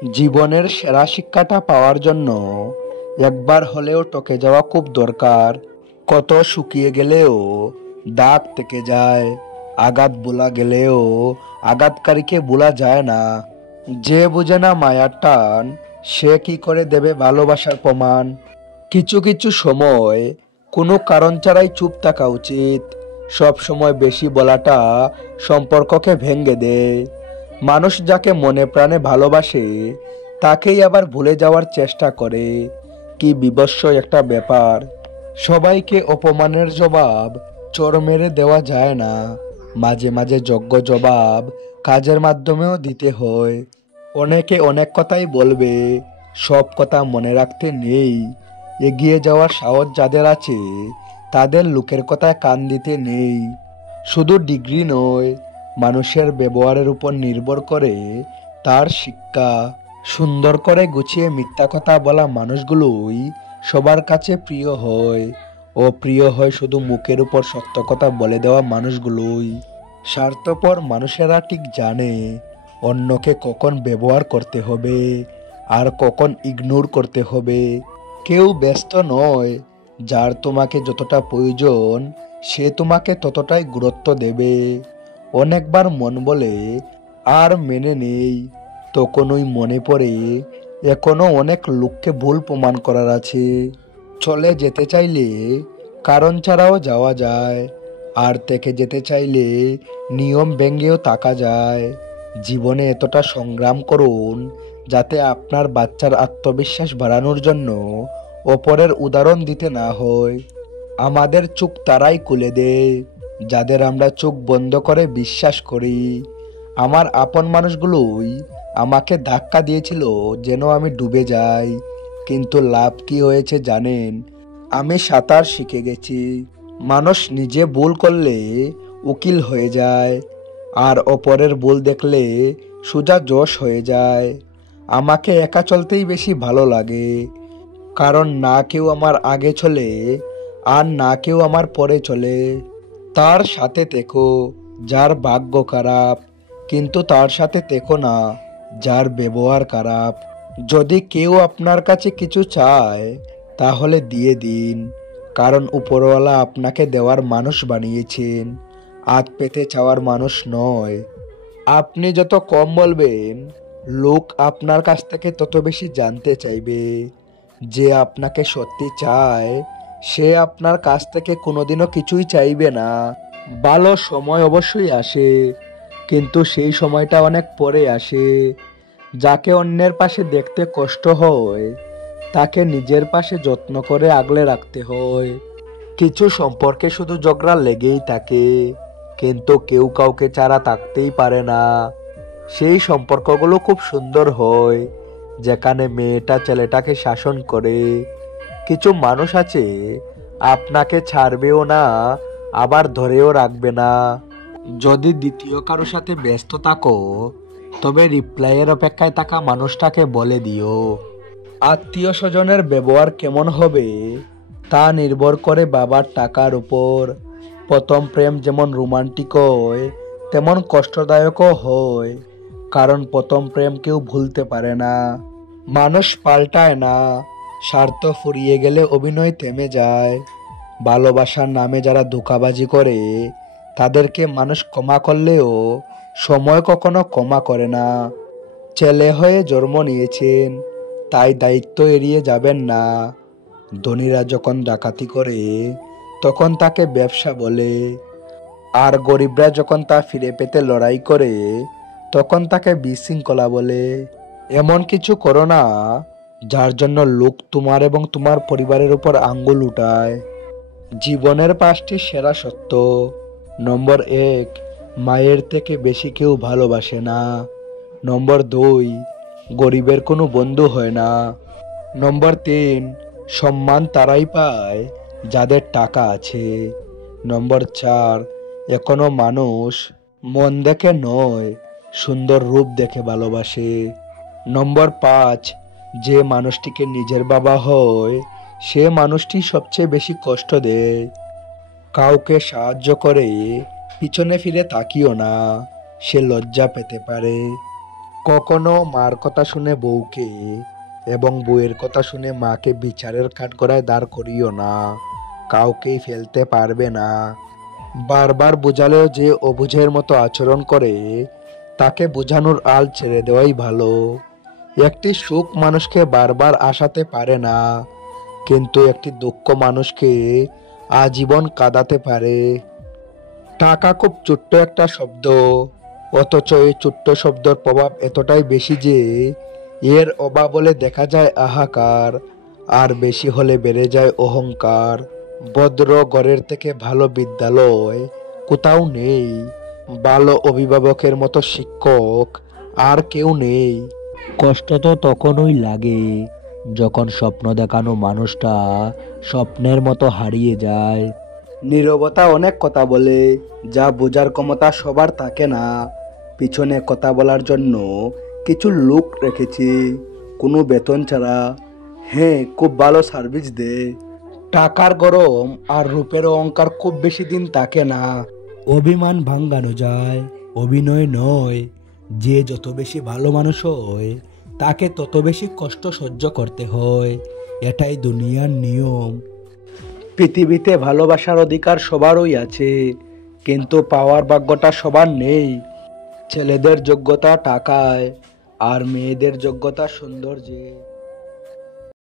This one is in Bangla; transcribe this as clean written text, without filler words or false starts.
জীবনের সেরা শিক্ষাটা পাওয়ার জন্য একবার হলেও টকে যাওয়া খুব দরকার। কত শুকিয়ে গেলেও দাগ থেকে যায়, আঘাত বোলা গেলেও আঘাতকারীকে ভোলা যায় না। যে বোঝে না মায়ার টান, সে কি করে দেবে ভালোবাসার প্রমাণ। কিছু কিছু সময় কোনো কারণ ছাড়াই চুপ থাকা উচিত। সব সময় বেশি বলাটা সম্পর্ককে ভেঙে দেয়। মানুষ যাকে মনে প্রাণে ভালোবাসে তাকেই আবার ভুলে যাওয়ার চেষ্টা করে। কি বিভৎস একটা ব্যাপার। সবাইকে অপমানের জবাব চড় মেরে দেওয়া যায় না। মাঝে মাঝে যোগ্য জবাব কাজের মাধ্যমেও দিতে হয়। অনেকে অনেক কথাই বলবে, সব কথা মনে রাখতে নেই। এগিয়ে যাওয়ার সাহস যাদের আছে তাদের লোকের কথায় কান দিতে নেই। শুধু ডিগ্রি নয়, মানুষের ব্যবহারের উপর নির্ভর করে তার শিক্ষা। সুন্দর করে গুছিয়ে মিথ্যা কথা বলা মানুষগুলোই সবার কাছে প্রিয় হয়। অপ্রিয় হয় শুধু মুখের উপর সত্য কথা বলে দেওয়া মানুষগুলোই। স্বার্থপর মানুষেরা ঠিক জানে অন্যকে কখন ব্যবহার করতে হবে আর কখন ইগনোর করতে হবে। কেউ ব্যস্ত নয়, যার তোমাকে যতটা প্রয়োজন সে তোমাকে ততটাই গুরুত্ব দেবে। অনেকবার মন বলে আর মেনে নেই, তখনই মনে পড়ে এখনো অনেক লোককে ভুল প্রমাণ করার আছে। চলে যেতে চাইলে কারণ ছাড়াও যাওয়া যায়, আর থেকে যেতে চাইলে নিয়ম ভেঙেও থাকা যায়। জীবনে এতটা সংগ্রাম করুন যাতে আপনার বাচ্চার আত্মবিশ্বাস বাড়ানোর জন্য অপরের উদাহরণ দিতে না হয়। আমাদের চোখ তারাই খুলে দেয় যাদের আমরা চোখ বন্ধ করে বিশ্বাস করি। আমার আপন মানুষগুলোই আমাকে ধাক্কা দিয়েছিল যেন আমি ডুবে যাই, কিন্তু লাভ কি হয়েছে জানেন? আমি সাঁতার শিখে গেছি। মানুষ নিজে ভুল করলে উকিল হয়ে যায়, আর অপরের ভুল দেখলে সোজা জশ হয়ে যায়। আমাকে একা চলতেই বেশি ভালো লাগে, কারণ না কেউ আমার আগে চলে আর না কেউ আমার পরে চলে। তার সাথে থেকো যার ভাগ্য খারাপ, কিন্তু তার সাথে থেকো না যার ব্যবহার খারাপ। যদি কেউ আপনার কাছে কিছু চায় তাহলে দিয়ে দিন, কারণ উপরওয়ালা আপনাকে দেওয়ার মানুষ বানিয়েছেন, হাত পেতে চাওয়ার মানুষ নয়। আপনি যত কম বলবেন, লোক আপনার কাছ থেকে তত বেশি জানতে চাইবে। যে আপনাকে সত্যি চায় সে আপনার কাছ থেকে কোনোদিনও কিছুই চাইবে না। ভালো সময় অবশ্যই আসে, কিন্তু সেই সময়টা অনেক পরে আসে। যাকে অন্যের পাশে দেখতে কষ্ট হয় তাকে নিজের পাশে যত্ন করে আগলে রাখতে হয়। কিছু সম্পর্কে শুধু ঝগড়া লেগেই থাকে, কিন্তু কেউ কাউকে ছাড়া থাকতেই পারে না। সেই সম্পর্কগুলো খুব সুন্দর হয় যেখানে মেয়েটা ছেলেটাকে শাসন করে। কিছু মানুষ আছে আপনাকে ছাড়বেও না, আবার ধরেও রাখবে না। যদি দ্বিতীয় কারো সাথে ব্যস্ত থাকো তবে রিপ্লাইয়ের অপেক্ষায় থাকা মানুষটাকে বলে দিও। আত্মীয় স্বজনের ব্যবহার কেমন হবে তা নির্ভর করে বাবার টাকার উপর। প্রথম প্রেম যেমন রোমান্টিক হয় তেমন কষ্টদায়কও হয়, কারণ প্রথম প্রেম কেউ ভুলতে পারে না। মানুষ পাল্টায় না, স্বার্থ ফুরিয়ে গেলে অভিনয় থেমে যায়। ভালোবাসার নামে যারা ধোঁকাবাজি করে তাদেরকে মানুষ ক্ষমা করলেও সময় কখনো ক্ষমা করে না। ছেলে হয়ে জন্ম নিয়েছেন, তাই দায়িত্ব এড়িয়ে যাবেন না। ধনীরা যখন ডাকাতি করে তখন তাকে ব্যবসা বলে, আর গরিবরা যখন তা ফিরে পেতে লড়াই করে তখন তাকে বিশৃঙ্খলা বলে। এমন কিছু করো না যার জন্য লোক তোমার এবং তোমার পরিবারের উপর আঙ্গুল উঠায়। জীবনের 5টি সেরা সত্য। নম্বর 1, মায়ের থেকে বেশি কেউ ভালোবাসে না। নম্বর 2, গরিবের কোনো বন্ধু হয় না। নম্বর 3, সম্মান তারাই পায় যাদের টাকা আছে। নম্বর 4, এখনো মানুষ মন দেখে নয়, সুন্দর রূপ দেখে ভালোবাসে। নম্বর 5, যে মানুষটিকে নিজের বাবা হয় সে মানুষটি সবচেয়ে বেশি কষ্ট দেয়। কাউকে সাহায্য করে পিছনে ফিরে তাকিও না, সে লজ্জা পেতে পারে। কখনো মার কথা শুনে বউকে এবং বউয়ের কথা শুনে মাকে বিচারের কাঠগড়ায় দাঁড় করিও না, কাউকেই ফেলতে পারবে না। বারবার বোঝালেও যে অবুঝের মতো আচরণ করে, তাকে বোঝানোর আল ছেড়ে দেওয়াই ভালো। একটি সুখ মানুষকে বারবার আসাতে পারে না, কিন্তু একটি দুঃখ মানুষকে আজীবন কাঁদাতে পারে। টাকা খুব ছোট্ট একটা শব্দ, অথচ এই ছোট্ট শব্দের প্রভাব এতটাই বেশি যে এর অভাব হলে দেখা যায় হাহাকার, আর বেশি হলে বেড়ে যায় অহংকার। ভদ্র ঘরের থেকে ভালো বিদ্যালয় কোথাও নেই, ভালো অভিভাবকের মতো শিক্ষক আর কেউ নেই। কষ্ট তো তখনই লাগে যখন স্বপ্ন দেখানো মানুষটা স্বপ্নের মতো হারিয়ে যায়। নীরবতা অনেক কথা বলে, যা বোঝার ক্ষমতা সবার থাকে না। পিছনে কথা বলার জন্য কিছু লোক রেখেছি, কোনো বেতন ছাড়া। হ্যাঁ, খুব ভালো সার্ভিস দেয়। টাকার গরম আর রূপের অহংকার খুব বেশি দিন থাকে না। অভিমান ভাঙানো যায়, অভিনয় নয়। যে যত বেশি ভালো মানুষ হয়, তাকে তত বেশি কষ্ট সহ্য করতে হয়। এটাই দুনিয়ার নিয়ম। পৃথিবীতে ভালোবাসার অধিকার সবারই আছে, কিন্তু পাওয়ার ভাগ্যটা সবার নেই। ছেলেদের যোগ্যতা টাকায়, আর মেয়েদের যোগ্যতা সৌন্দর্যে।